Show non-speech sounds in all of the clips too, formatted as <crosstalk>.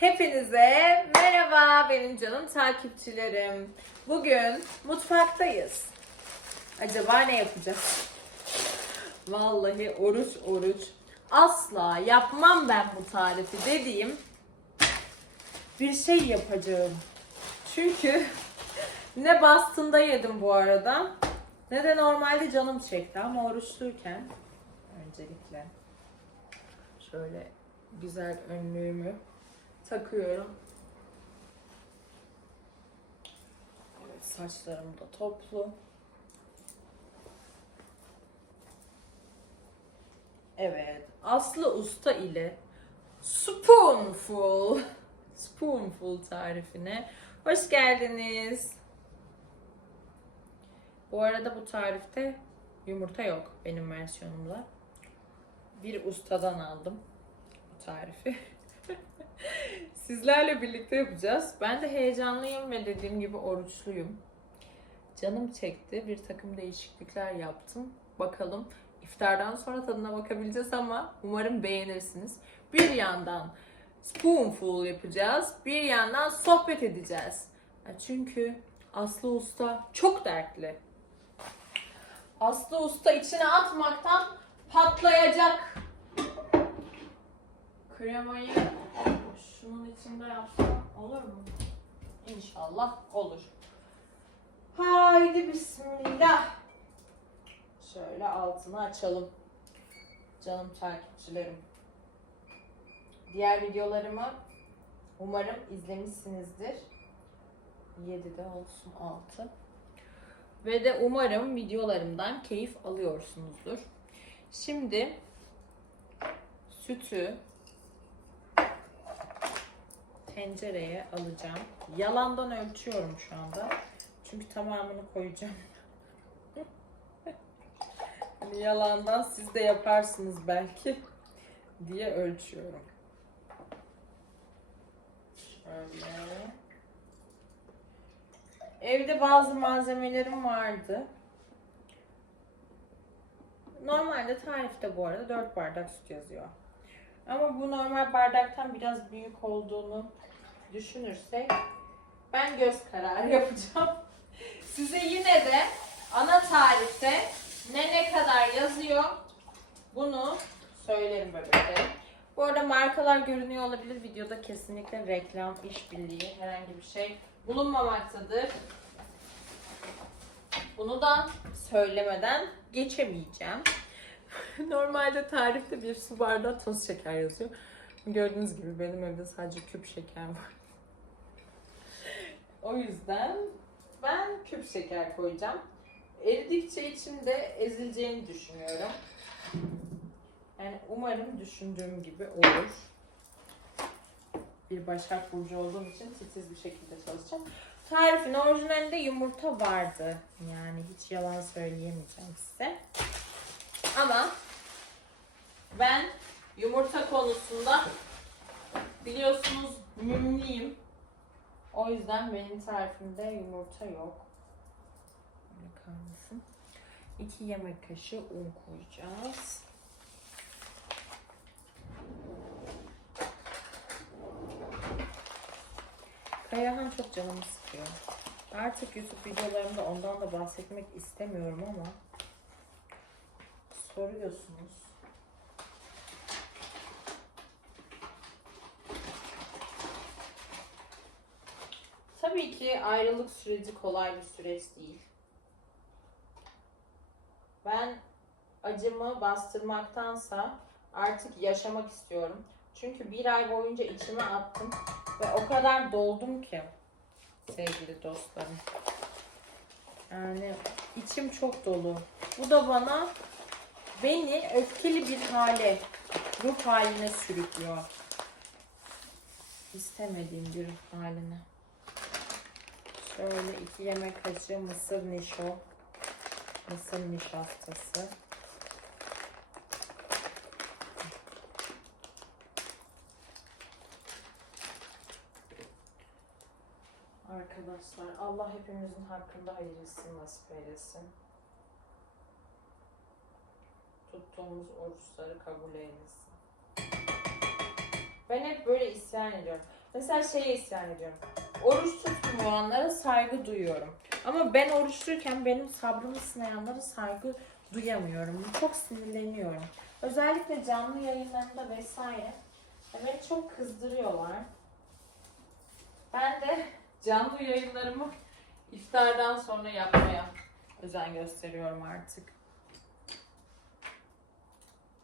Hepinize merhaba benim canım takipçilerim. Bugün mutfaktayız. Acaba ne yapacağız? Vallahi oruç oruç. Asla yapmam ben bu tarifi dediğim bir şey yapacağım. Çünkü <laughs> ne bastında yedim bu arada ne de normalde canım çekti ama oruçluyken öncelikle şöyle güzel önlüğümü takıyorum. Evet, saçlarım da toplu. Evet, Aslı Usta ile Spoonful Spoonful tarifine hoş geldiniz. Bu arada bu tarifte yumurta yok benim versiyonumda. Bir ustadan aldım bu tarifi. <laughs> Sizlerle birlikte yapacağız. Ben de heyecanlıyım ve dediğim gibi oruçluyum. Canım çekti. Bir takım değişiklikler yaptım. Bakalım iftardan sonra tadına bakabileceğiz ama umarım beğenirsiniz. Bir yandan spoonful yapacağız. Bir yandan sohbet edeceğiz. Çünkü Aslı Usta çok dertli. Aslı Usta içine atmaktan patlayacak. Kremayı şunun içinde yapsam olur mu? İnşallah olur. Haydi bismillah. Şöyle altını açalım. Canım takipçilerim. Diğer videolarımı umarım izlemişsinizdir. 7'de olsun 6. Ve de umarım videolarımdan keyif alıyorsunuzdur. Şimdi sütü tencereye alacağım. Yalandan ölçüyorum şu anda. Çünkü tamamını koyacağım. <laughs> Yalandan siz de yaparsınız belki <laughs> diye ölçüyorum. Şöyle. Evde bazı malzemelerim vardı. Normalde tarifte bu arada 4 bardak süt yazıyor. Ama bu normal bardaktan biraz büyük olduğunu düşünürsek ben göz kararı <laughs> yapacağım. Size yine de ana tarifte ne ne kadar yazıyor bunu söylerim bebeklerim. Bu arada markalar görünüyor olabilir. Videoda kesinlikle reklam, işbirliği herhangi bir şey bulunmamaktadır. Bunu da söylemeden geçemeyeceğim. <laughs> Normalde tarifte bir su bardağı toz şeker yazıyor. Gördüğünüz gibi benim evde sadece küp şeker var. O yüzden ben küp şeker koyacağım. Eridikçe içinde ezileceğini düşünüyorum. Yani umarım düşündüğüm gibi olur. Bir Başak Burcu olduğum için titiz bir şekilde çalışacağım. Tarifin orijinalinde yumurta vardı. Yani hiç yalan söyleyemeyeceğim size. Ama ben yumurta konusunda biliyorsunuz mümliyim. O yüzden benim tarifimde yumurta yok. Bakar mısın? 2 yemek kaşığı un koyacağız. Kayahan çok canımı sıkıyor. Artık YouTube videolarımda ondan da bahsetmek istemiyorum ama soruyorsunuz. Tabii ki ayrılık süreci kolay bir süreç değil. Ben acımı bastırmaktansa artık yaşamak istiyorum. Çünkü bir ay boyunca içime attım ve o kadar doldum ki sevgili dostlarım. Yani içim çok dolu. Bu da bana beni öfkeli bir hale, ruh haline sürüklüyor. İstemediğim bir ruh haline. Şöyle iki yemek kaşığı mısır nişo. Mısır nişastası. Arkadaşlar Allah hepimizin hakkında hayırlısı nasip eylesin. Tuttuğumuz oruçları kabul eylesin. Ben hep böyle isyan ediyorum. Mesela şeye isyan ediyorum. Oruç tutmayanlara saygı duyuyorum. Ama ben oruçluyken benim sabrımı sınayanlara saygı duyamıyorum. Çok sinirleniyorum. Özellikle canlı yayınlarında vesaire. Beni çok kızdırıyorlar. Ben de canlı yayınlarımı iftardan sonra yapmaya özen gösteriyorum artık.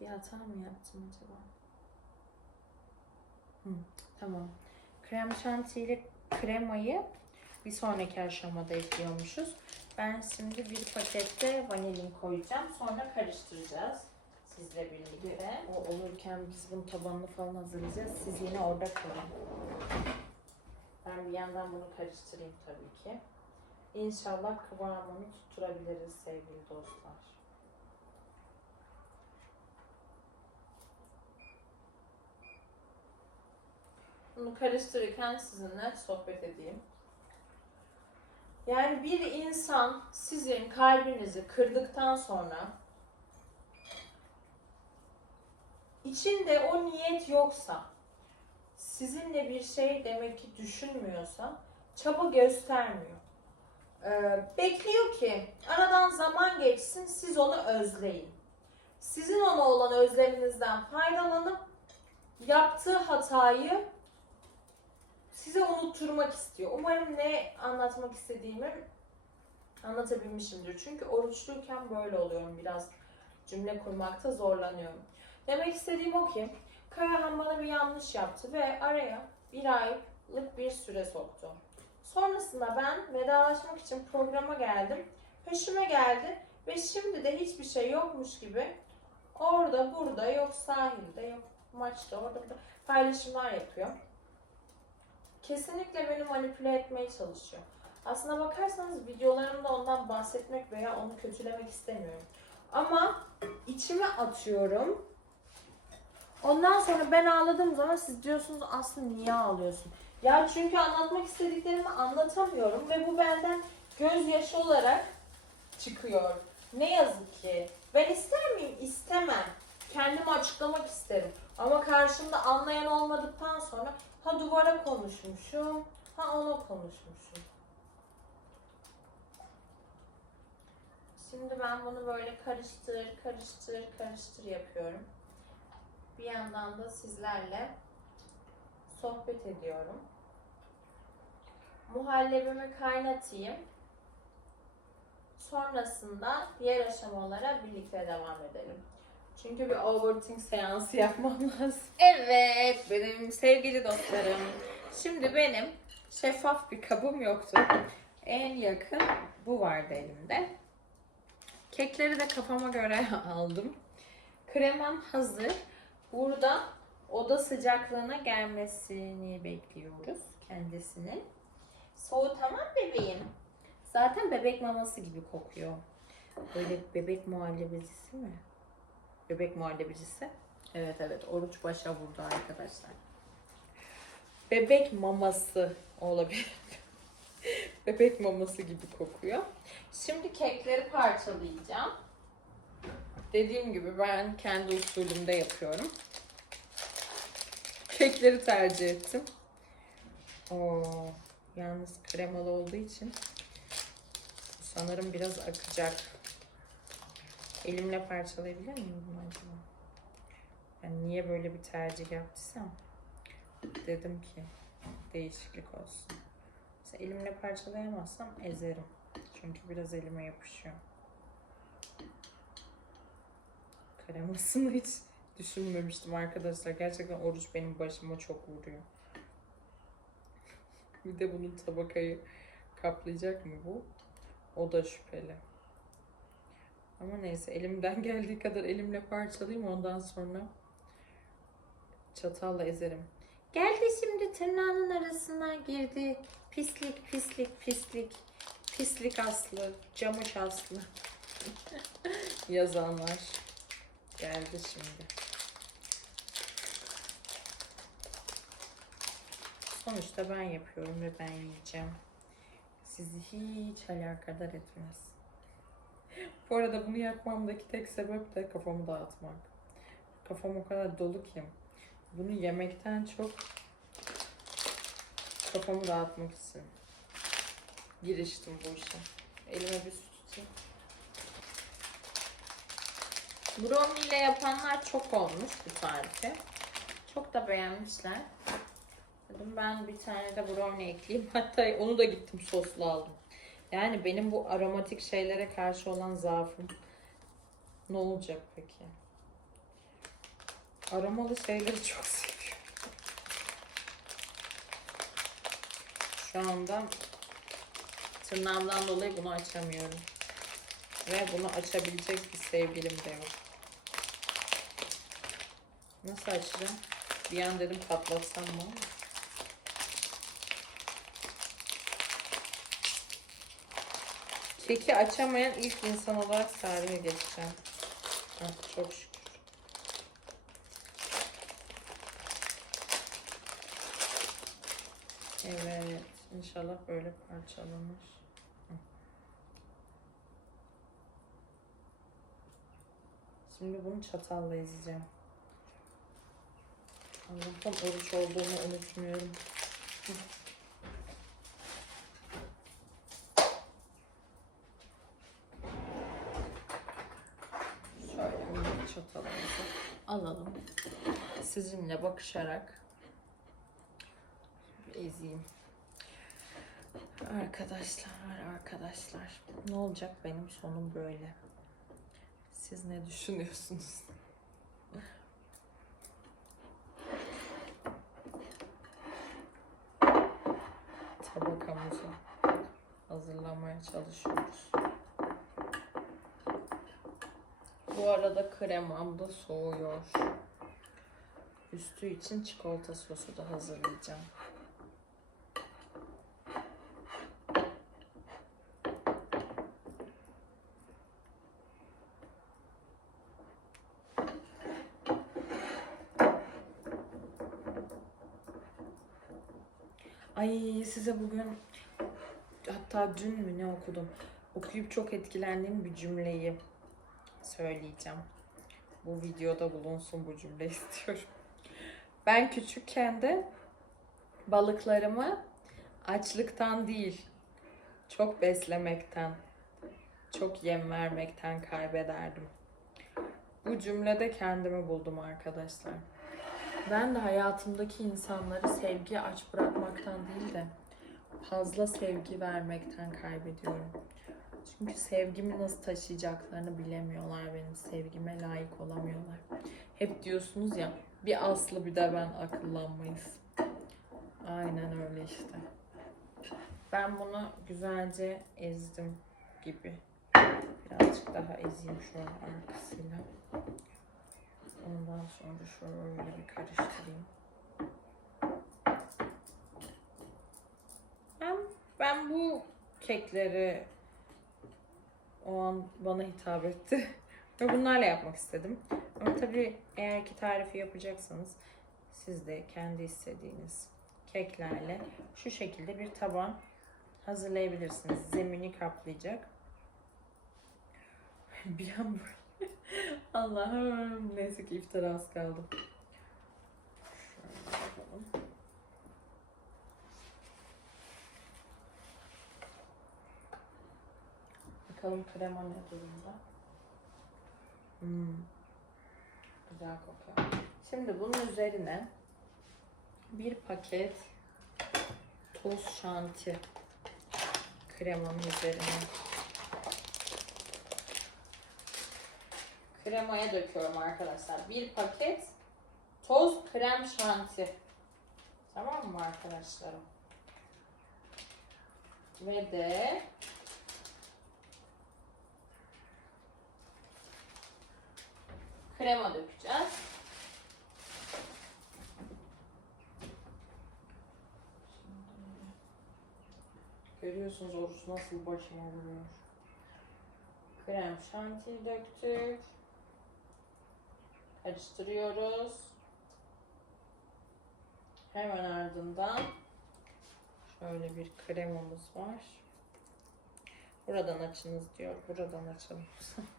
Bir hata mı yaptım acaba? Hı, tamam. Krem şantiyle kremayı bir sonraki aşamada ekliyormuşuz. Ben şimdi bir pakette vanilin koyacağım. Sonra karıştıracağız sizle birlikte. O olurken biz bunun tabanını falan hazırlayacağız. Siz yine orada kalın. Ben bir yandan bunu karıştırayım tabii ki. İnşallah kıvamını tutturabiliriz sevgili dostlar. Bunu karıştırırken sizinle sohbet edeyim. Yani bir insan sizin kalbinizi kırdıktan sonra içinde o niyet yoksa, sizinle bir şey demek ki düşünmüyorsa çaba göstermiyor. Ee, bekliyor ki aradan zaman geçsin siz onu özleyin. Sizin ona olan özleminizden faydalanıp yaptığı hatayı size unutturmak istiyor. Umarım ne anlatmak istediğimi anlatabilmişimdir. Çünkü oruçluyken böyle oluyorum biraz. Cümle kurmakta zorlanıyorum. Demek istediğim o ki Kayahan bana bir yanlış yaptı ve araya bir aylık bir süre soktu. Sonrasında ben vedalaşmak için programa geldim. Peşime geldi ve şimdi de hiçbir şey yokmuş gibi orada burada yok sahilde yok maçta orada burada paylaşımlar yapıyor kesinlikle beni manipüle etmeye çalışıyor. Aslına bakarsanız videolarımda ondan bahsetmek veya onu kötülemek istemiyorum. Ama içime atıyorum. Ondan sonra ben ağladığım zaman siz diyorsunuz aslında niye ağlıyorsun? Ya çünkü anlatmak istediklerimi anlatamıyorum ve bu benden gözyaşı olarak çıkıyor. Ne yazık ki. Ben ister miyim? İstemem. Kendimi açıklamak isterim. Ama karşımda anlayan olmadıktan sonra ha duvara konuşmuşum, ha ona konuşmuşum. Şimdi ben bunu böyle karıştır, karıştır, karıştır yapıyorum. Bir yandan da sizlerle sohbet ediyorum. Muhallebimi kaynatayım. Sonrasında diğer aşamalara birlikte devam edelim. Çünkü bir overthink seansı yapmam lazım. Evet benim sevgili dostlarım. Şimdi benim şeffaf bir kabım yoktu. En yakın bu vardı elimde. Kekleri de kafama göre <laughs> aldım. Kremam hazır. Burada oda sıcaklığına gelmesini bekliyoruz kendisinin. Soğutamam bebeğim. Zaten bebek maması gibi kokuyor. Böyle bebek muhallebicisi mi? Bebek muhallebicisi. Evet evet oruç başa vurdu arkadaşlar. Bebek maması olabilir. <laughs> Bebek maması gibi kokuyor. Şimdi kekleri parçalayacağım. Dediğim gibi ben kendi usulümde yapıyorum. Kekleri tercih ettim. Oo, yalnız kremalı olduğu için sanırım biraz akacak. Elimle parçalayabilir miyim bunu acaba? Ben niye böyle bir tercih yaptıysam dedim ki değişiklik olsun. Mesela elimle parçalayamazsam ezerim. Çünkü biraz elime yapışıyor. Kremasını hiç düşünmemiştim arkadaşlar. Gerçekten oruç benim başıma çok vuruyor. Bir de bunun tabakayı kaplayacak mı bu? O da şüpheli. Ama neyse elimden <laughs> geldiği kadar elimle parçalayayım ondan sonra çatalla ezerim. Geldi şimdi tırnağının arasına girdi. Pislik pislik pislik. Pislik aslı. Camış aslı. <laughs> Yazanlar. Geldi şimdi. Sonuçta ben yapıyorum ve ben yiyeceğim. Sizi hiç alakadar etmez. Bu arada bunu yapmamdaki tek sebep de kafamı dağıtmak. Kafam o kadar dolu ki. Bunu yemekten çok kafamı dağıtmak için giriştim bu işe. Elime bir su tutayım. Brownie ile yapanlar çok olmuş bu tarifi. Çok da beğenmişler. Dedim ben bir tane de brownie ekleyeyim. <laughs> Hatta onu da gittim soslu aldım. Yani benim bu aromatik şeylere karşı olan zaafım ne olacak peki? Aromalı şeyleri çok <laughs> seviyorum. Şu anda tırnağımdan dolayı bunu açamıyorum. Ve bunu açabilecek bir sevgilim de yok. Nasıl açacağım? Bir an dedim patlatsam mı? Keki açamayan ilk insan olarak tarihe geçeceğim. Heh, çok şükür. Evet. inşallah böyle parçalanır. Şimdi bunu çatalla ezeceğim. Allah'tan oruç olduğunu unutmuyorum. Hı. Şöyle bir çatalımızı alalım. Sizinle bakışarak ezeyim. Arkadaşlar, arkadaşlar. Ne olacak benim sonum böyle? Siz ne düşünüyorsunuz? Tabakamızı hazırlamaya çalışıyoruz. Bu arada kremam da soğuyor. Üstü için çikolata sosu da hazırlayacağım. Ay size bugün hatta dün mü ne okudum? Okuyup çok etkilendiğim bir cümleyi söyleyeceğim. Bu videoda bulunsun bu cümle <laughs> istiyorum. Ben küçükken de balıklarımı açlıktan değil, çok beslemekten, çok yem vermekten kaybederdim. Bu cümlede kendimi buldum arkadaşlar. Ben de hayatımdaki insanları sevgiye aç bırakmaktan değil de fazla sevgi vermekten kaybediyorum. Çünkü sevgimi nasıl taşıyacaklarını bilemiyorlar benim sevgime layık olamıyorlar. Hep diyorsunuz ya bir Aslı bir de ben akıllanmayız. Aynen öyle işte. Ben bunu güzelce ezdim gibi. Birazcık daha ezeyim an arkasıyla. Ondan sonra şöyle bir karıştırayım. Ben, ben bu kekleri o an bana hitap etti. <laughs> Ve bunlarla yapmak istedim. Ama tabii eğer ki tarifi yapacaksanız siz de kendi istediğiniz keklerle şu şekilde bir taban hazırlayabilirsiniz. Zemini kaplayacak. <laughs> bir an Allah'ım neyse ki iftara az kaldı. Bakalım krema ne durumda. Hmm. Güzel kokuyor. Şimdi bunun üzerine bir paket toz şanti kremanın üzerine kremaya döküyorum arkadaşlar. Bir paket toz krem şanti. Tamam mı arkadaşlarım? Ve de krema dökeceğiz. Görüyorsunuz oruç nasıl başıma vuruyor. Krem şanti döktük. Karıştırıyoruz. Hemen ardından şöyle bir kremamız var. Buradan açınız diyor. Buradan açalım. <laughs>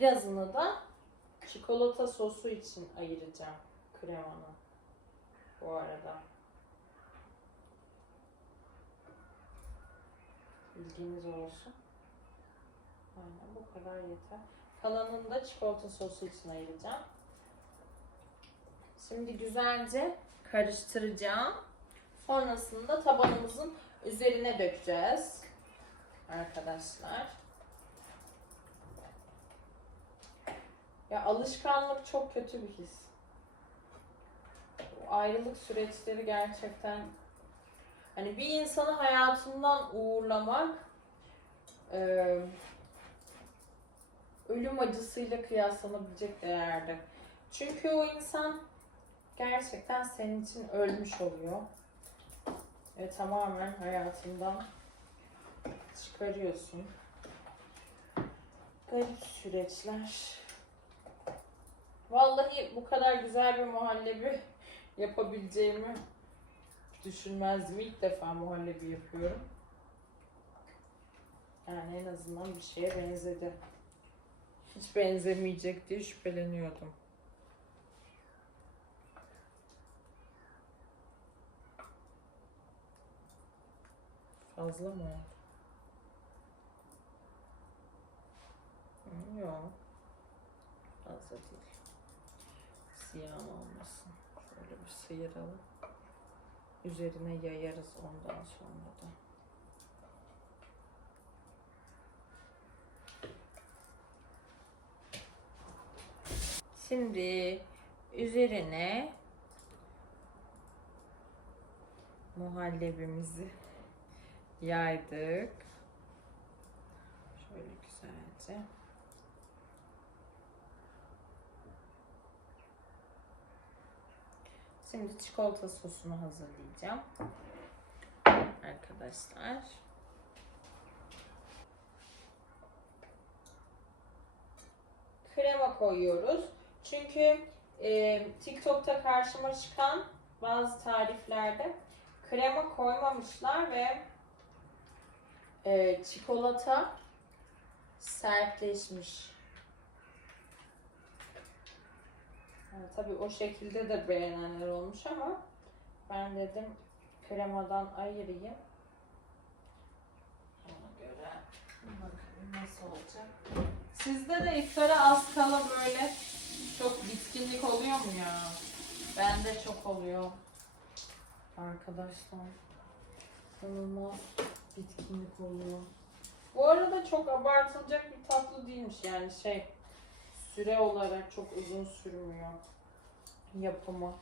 Birazını da çikolata sosu için ayıracağım kremanı. Bu arada. Bilginiz olsun. Aynen bu kadar yeter. Kalanını da çikolata sosu için ayıracağım. Şimdi güzelce karıştıracağım. Sonrasında tabanımızın üzerine dökeceğiz. Arkadaşlar. Ya alışkanlık çok kötü bir his. Bu ayrılık süreçleri gerçekten hani bir insanı hayatından uğurlamak eee, ölüm acısıyla kıyaslanabilecek değerde. Çünkü o insan gerçekten senin için ölmüş oluyor. Ve tamamen hayatından çıkarıyorsun. Garip süreçler. Vallahi bu kadar güzel bir muhallebi yapabileceğimi düşünmezdim. İlk defa muhallebi yapıyorum. Yani en azından bir şeye benzedi. Hiç benzemeyecek diye şüpheleniyordum. Fazla mı oldu? Yok. Fazla değil. Ziyan olmasın. Şöyle bir sıyıralım. Üzerine yayarız ondan sonra da. Şimdi üzerine muhallebimizi yaydık. Şöyle güzelce. Şimdi çikolata sosunu hazırlayacağım. Arkadaşlar. Krema koyuyoruz. Çünkü e, TikTok'ta karşıma çıkan bazı tariflerde krema koymamışlar ve e, çikolata sertleşmiş. Yani tabii o şekilde de beğenenler olmuş ama ben dedim kremadan ayırayım. Ona göre bakalım nasıl olacak. Sizde de iftara az kala böyle çok bitkinlik oluyor mu ya? Bende çok oluyor. Arkadaşlar. İnanılmaz bitkinlik oluyor. Bu arada çok abartılacak bir tatlı değilmiş yani şey süre olarak çok uzun sürmüyor yapımı.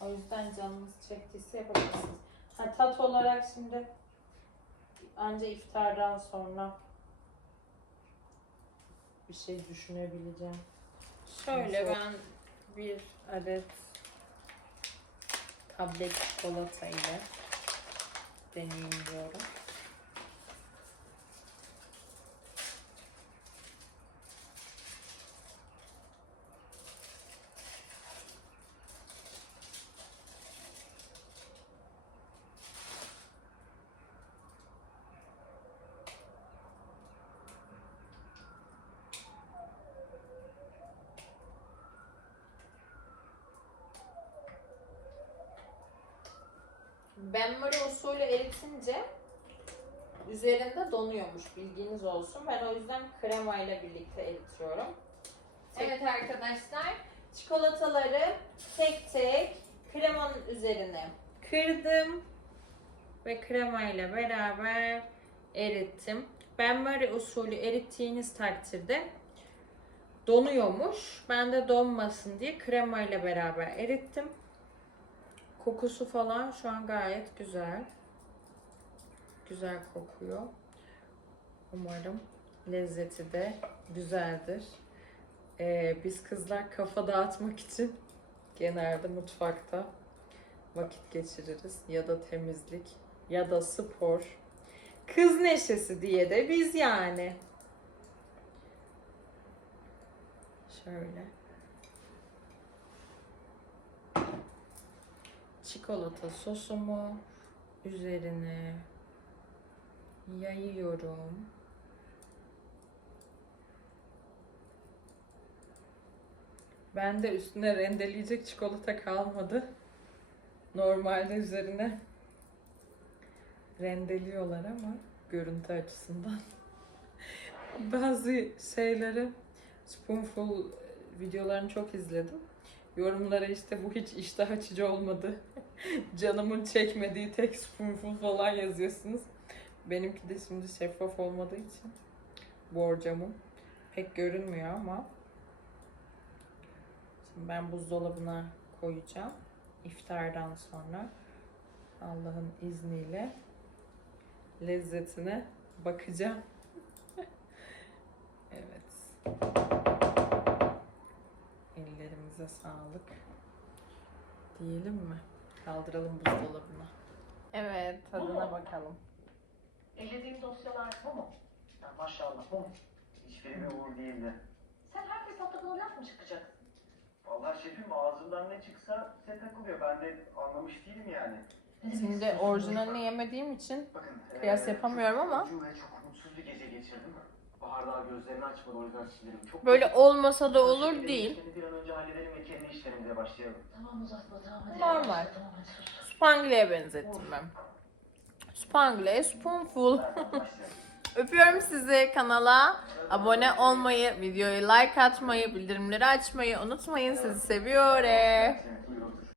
O yüzden canınız çektiyse yapabilirsiniz. Ha, tat olarak şimdi anca iftardan sonra bir şey düşünebileceğim. Şöyle ben bir adet tablet çikolata ile deneyimliyorum. Benmari usulü eritince üzerinde donuyormuş bilginiz olsun. Ben o yüzden krema ile birlikte eritiyorum. Evet arkadaşlar çikolataları tek tek kremanın üzerine kırdım ve krema ile beraber erittim. Benmari usulü erittiğiniz takdirde donuyormuş. Ben de donmasın diye krema ile beraber erittim. Kokusu falan şu an gayet güzel. Güzel kokuyor. Umarım lezzeti de güzeldir. Ee, biz kızlar kafa dağıtmak için genelde mutfakta vakit geçiririz. Ya da temizlik ya da spor. Kız neşesi diye de biz yani. Şöyle. Çikolata sosumu üzerine yayıyorum. Ben de üstüne rendeleyecek çikolata kalmadı. Normalde üzerine rendeliyorlar ama görüntü açısından. <laughs> Bazı şeyleri Spoonful videolarını çok izledim. Yorumlara işte bu hiç iştah açıcı olmadı. Canımın çekmediği tek spoonful falan yazıyorsunuz. Benimki de şimdi şeffaf olmadığı için borcamım pek görünmüyor ama şimdi ben buzdolabına koyacağım. İftardan sonra Allah'ın izniyle lezzetine bakacağım. <laughs> evet. Ellerimize sağlık. Diyelim mi? Kaldıralım buzdolabına. Evet, tadına bakalım. Ellediğim dosyalar bu mu? Ya maşallah bu mu? Hiçbiri bir uğur değildi. Sen her fırsatta bana laf mı çıkacaksın? Vallahi şefim ağzından ne çıksa size takılıyor. Ben de anlamış değilim yani. Şimdi orijinalini yemediğim için Bakın. Kıyas yapamıyorum çok ama- üzücü ve çok mutsuz bir gece geçirdim. Bahar daha gözlerini açmadı o yüzden sinirimi çok böyle olmasa da olur değil. işleri Bir an önce halledelim ve kendi işlerimize başlayalım. Tamam uzatma tamam hadi. Normal. Tamam hadi sus. Spangle'ye benzettim ben. Spangle, spoonful. <laughs> Öpüyorum sizi kanala. Abone olmayı, videoyu like atmayı, bildirimleri açmayı unutmayın. Sizi seviyorum.